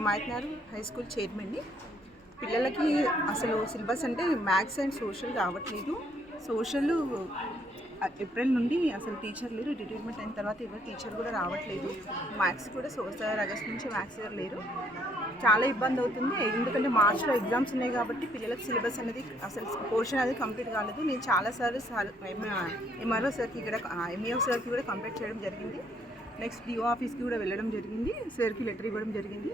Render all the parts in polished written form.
Himayatnagar high school చైర్మన్ని. పిల్లలకి అసలు syllabus అంటే మ్యాథ్స్ అండ్ సోషల్ రావట్లేదు. సోషల్ ఏప్రిల్ నుండి అసలు టీచర్ లేరు, రిటైర్మెంట్ అయిన తర్వాత ఎవరు టీచర్ కూడా రావట్లేదు. మ్యాథ్స్ కూడా సార్ ఆగస్ట్ నుంచి మ్యాథ్స్ ఎవరు లేరు. చాలా ఇబ్బంది అవుతుంది, ఎందుకంటే మార్చ్లో ఎగ్జామ్స్ ఉన్నాయి కాబట్టి పిల్లలకు సిలబస్ అనేది అసలు పోర్షన్ అనేది కంప్లీట్ కాలేదు. నేను చాలాసార్లు ఎంఆర్ఓ సార్కి ఇక్కడ ఎంఈఓ సార్కి కూడా కంప్లీట్ చేయడం జరిగింది. నెక్స్ట్ డిఓ ఆఫీస్కి కూడా వెళ్ళడం జరిగింది, సార్కి లెటర్ ఇవ్వడం జరిగింది.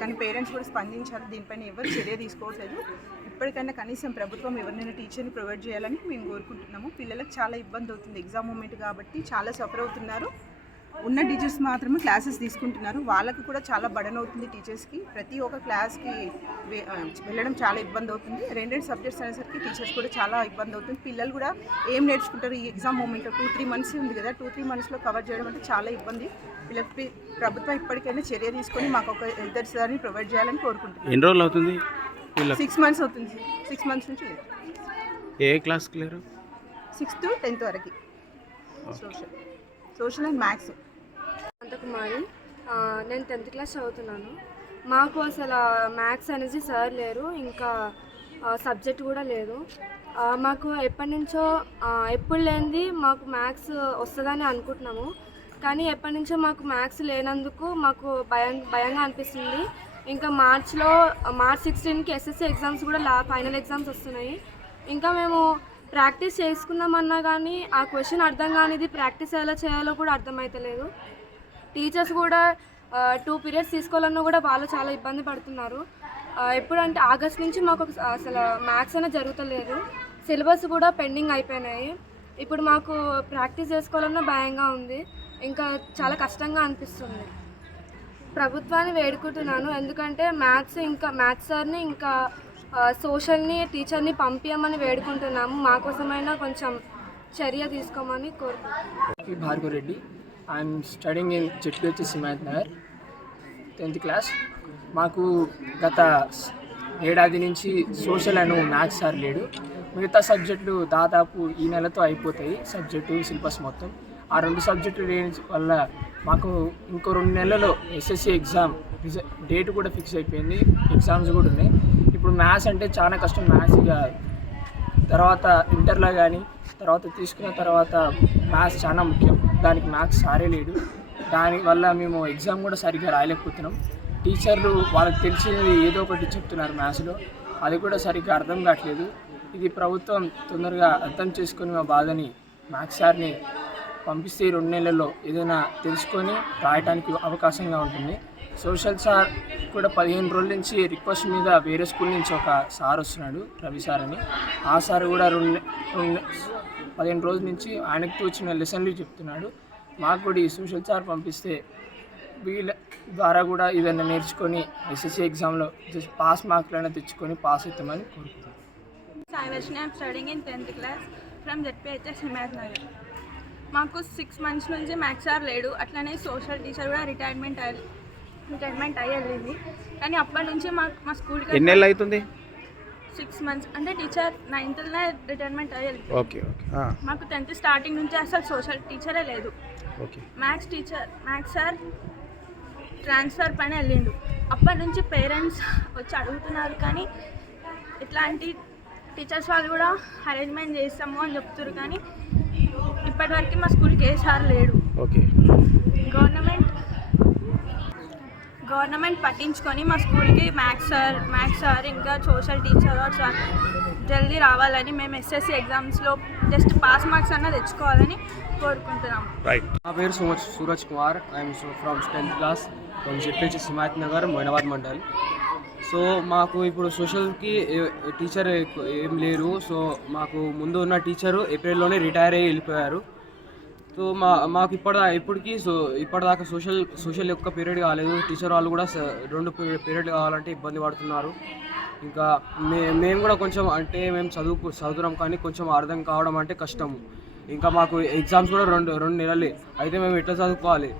కానీ పేరెంట్స్ కూడా స్పందించాలి, దీనిపైన ఎవరు చర్య తీసుకోవట్లేదు. ఇప్పటికైనా కనీసం ప్రభుత్వం ఎవరినైనా టీచర్ని ప్రొవైడ్ చేయాలని మేము కోరుకుంటున్నాము. పిల్లలకు చాలా ఇబ్బంది అవుతుంది, ఎగ్జామ్ మూమెంట్ కాబట్టి చాలా సఫర్ అవుతున్నారు. ఉన్న టీచర్స్ మాత్రమే క్లాసెస్ తీసుకుంటున్నారు, వాళ్ళకు కూడా చాలా బర్డెన్ అవుతుంది. టీచర్స్కి ప్రతి ఒక్క క్లాస్కి వెళ్ళడం చాలా ఇబ్బంది అవుతుంది. రెండు సబ్జెక్ట్స్ అనేసరికి టీచర్స్ కూడా చాలా ఇబ్బంది అవుతుంది. పిల్లలు కూడా ఏం నేర్చుకుంటారు ఈ ఎగ్జామ్ మూమెంట్ 2-3 మంత్స్ ఉంది కదా, 2-3 మంత్స్లో కవర్ చేయడం అంటే చాలా ఇబ్బంది. పిల్లలకి ప్రభుత్వం ఇప్పటికైనా చర్య తీసుకొని మాకు ఒక ఇద్దరు సార్ని ప్రొవైడ్ చేయాలని కోరుకుంటున్నాను. ఎన్ని రోజులు అవుతుంది? 6 మంత్స్ అవుతుంది. 6 మంత్స్ నుంచి ఏ class clear? 6th to 10th వరకు సోషల్ అండ్ మ్యాథ్స్. అనంతకుమారి, నేను 10th క్లాస్ చదువుతున్నాను. మాకు అసలు మ్యాథ్స్ అనేది సార్ లేరు, ఇంకా సబ్జెక్ట్ కూడా లేదు. మాకు ఎప్పటి నుంచో ఎప్పుడు లేనిది మాకు మ్యాథ్స్ వస్తుందని అనుకుంటున్నాము, కానీ ఎప్పటి నుంచో మాకు మ్యాథ్స్ లేనందుకు మాకు భయంగా అనిపిస్తుంది. ఇంకా మార్చ్ 16కి ఎస్ఎస్సి ఎగ్జామ్స్ కూడా ఫైనల్ ఎగ్జామ్స్ వస్తున్నాయి. ఇంకా మేము ప్రాక్టీస్ చేసుకున్నామన్నా కానీ ఆ క్వశ్చన్ అర్థం కానిది ప్రాక్టీస్ ఎలా చేయాలో కూడా అర్థమవుతలేదు. టీచర్స్ కూడా 2 పీరియడ్స్ తీసుకోవాలన్నా కూడా వాళ్ళు చాలా ఇబ్బంది పడుతున్నారు. ఎప్పుడంటే ఆగస్ట్ నుంచి మాకు అసలు మ్యాథ్స్ అనేది జరుగుతలేదు, సిలబస్ కూడా పెండింగ్ అయిపోయినాయి. ఇప్పుడు మాకు ప్రాక్టీస్ చేసుకోవాలన్నా భయంగా ఉంది, ఇంకా చాలా కష్టంగా అనిపిస్తుంది. ప్రభుత్వాన్ని వేడుకుంటున్నాను, ఎందుకంటే మ్యాథ్స్ సార్ని ఇంకా సోషల్ని టీచర్ని పంపించమని వేడుకుంటున్నాము. మా కోసమైనా కొంచెం చర్య తీసుకోమని కోరుకుంటున్నాను. Bhargav Reddy, I'm studying in ZPHS Himayatnagar 10th class. మాకు గత ఏడాది నుంచి సోషల్ అండ్ మ్యాథ్స్ సార్ లేడు. మిగతా సబ్జెక్టులు దాదాపు ఈ నెలతో అయిపోతాయి, సబ్జెక్టు సిలబస్ మొత్తం. ఆ 2 సబ్జెక్టులు వల్ల మాకు ఇంకో 2 నెలల్లో ఎస్ఎస్సి ఎగ్జామ్ డేట్ కూడా ఫిక్స్ అయిపోయింది, ఎగ్జామ్స్ కూడా ఉన్నాయి. ఇప్పుడు మ్యాథ్స్ అంటే చాలా కష్టం. మ్యాథ్స్ ఇక తర్వాత ఇంటర్లో కానీ తర్వాత తీసుకున్న తర్వాత మ్యాథ్స్ చాలా ముఖ్యం, దానికి మ్యాథ్స్ సారే లేడు. దానివల్ల మేము ఎగ్జామ్ కూడా సరిగ్గా రాయలేకపోతున్నాం. టీచర్లు వాళ్ళకి తెలిసినవి ఏదో ఒకటి చెప్తున్నారు మ్యాథ్స్లో, అది కూడా సరిగ్గా అర్థం కావట్లేదు. ఇది ప్రభుత్వం తొందరగా అర్థం చేసుకొని మా బాధని మ్యాథ్స్ సార్ని పంపిస్తే 2 నెలల్లో ఏదైనా తెలుసుకొని రాయడానికి అవకాశంగా ఉంటుంది. సోషల్ సార్ కూడా 15 రోజుల నుంచి రిక్వెస్ట్ మీద వేరే స్కూల్ నుంచి ఒక సార్ వస్తున్నాడు, రవి సార్ అని. ఆ సార్ కూడా 15 రోజుల నుంచి ఆయనకు వచ్చిన లెసన్లు చెప్తున్నాడు. మాకు కూడా ఈ సోషల్ సార్ పంపిస్తే వీళ్ళ ద్వారా కూడా ఏదైనా నేర్చుకొని ఎస్ఎస్సి ఎగ్జామ్లో జస్ట్ పాస్ మార్కులైనా తెచ్చుకొని పాస్ అవుతామని కోరుకుంటున్నాను. Sai Varshini, I'm studying in 10th class from ZPHS Himayatnagar. మాకు 6 మంత్స్ నుంచి మ్యాథ్స్ సార్ లేడు, అట్లనే సోషల్ టీచర్ కూడా రిటైర్మెంట్ అయ్యేది. కానీ అప్పటి నుంచి మా స్కూల్కి ఎన్ని నెలలు అవుతుంది? 6 మంత్స్. అంటే టీచర్ 9thనే రిటైర్మెంట్ అయ్యేది. ఓకే. మాకు 10th స్టార్టింగ్ నుంచి అసలు సోషల్ టీచరే లేదు. మ్యాథ్స్ సార్ ట్రాన్స్ఫర్ పైన వెళ్ళిండు. అప్పటి నుంచి పేరెంట్స్ వచ్చి అడుగుతున్నారు, కానీ ఇట్లాంటి టీచర్స్ వాళ్ళు కూడా అరేంజ్మెంట్ చేస్తాము అని చెప్తున్నారు, కానీ ఇప్పటివరకు మా స్కూల్కి ఏ సార్ లేడు. ఓకే. గవర్నమెంట్ పట్టించుకొని మా స్కూల్కి మ్యాథ్స్ సార్ ఇంకా సోషల్ టీచర్ సార్ జల్దీ రావాలని, మేము ఎస్ఎస్సి ఎగ్జామ్స్లో జస్ట్ పాస్ మార్క్స్ అన్న తెచ్చుకోవాలని కోరుకుంటున్నాం. నా పేరు Suraj Kumar, I'm from 10th class from ZPHS Himayatnagar, Moinabad mandal. So మాకు ఇప్పుడు సోషల్కి టీచర్ ఏం లేరు. సో మాకు ముందు ఉన్న టీచరు ఏప్రిల్లోనే రిటైర్ అయ్యి వెళ్ళిపోయారు. సో మాకు ఇప్పటిదాకా సోషల్ యొక్క పీరియడ్ కాలేదు. టీచర్ వాళ్ళు కూడా 2 పీరియడ్ కావాలంటే ఇబ్బంది పడుతున్నారు. ఇంకా మేము కూడా కొంచెం అంటే మేము చదువుతున్నాం, కానీ కొంచెం అర్థం కావడం అంటే కష్టము. ఇంకా మాకు ఎగ్జామ్స్ కూడా 2 నెలలే, అయితే మేము ఎట్లా చదువుకోవాలి?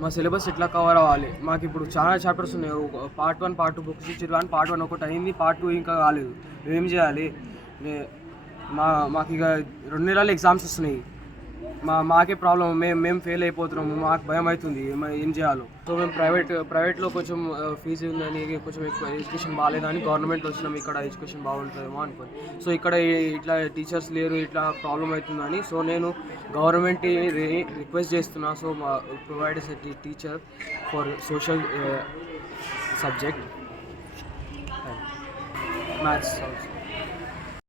మా సిలబస్ ఎట్లా కవర్ అవ్వాలి? మాకు ఇప్పుడు చాలా చాప్టర్స్ ఉన్నాయి, part 1 part 2 బుక్స్ ఇచ్చారు, కానీ part 1 ఒకటి అయింది, part 2 ఇంకా కాలేదు. మేమేం చేయాలి? మాకు ఇక 2 నెలలు ఎగ్జామ్స్ వస్తున్నాయి. మాకే ప్రాబ్లం, మేము ఫెయిల్ అయిపోతున్నాము, మాకు భయం అవుతుంది ఏం చేయాలో. సో మేము ప్రైవేట్లో కొంచెం ఫీజు ఉందని, కొంచెం ఎక్కువ ఎడ్యుకేషన్ బాగాలేదని గవర్నమెంట్లో వచ్చినాం, ఇక్కడ ఎడ్యుకేషన్ బాగుంటుందేమో అనుకోని. సో ఇక్కడ ఇట్లా టీచర్స్ లేరు, ఇట్లా ప్రాబ్లం అవుతుందని, సో నేను గవర్నమెంట్ రిక్వెస్ట్ చేస్తున్నా. So provide teacher for social subject maths.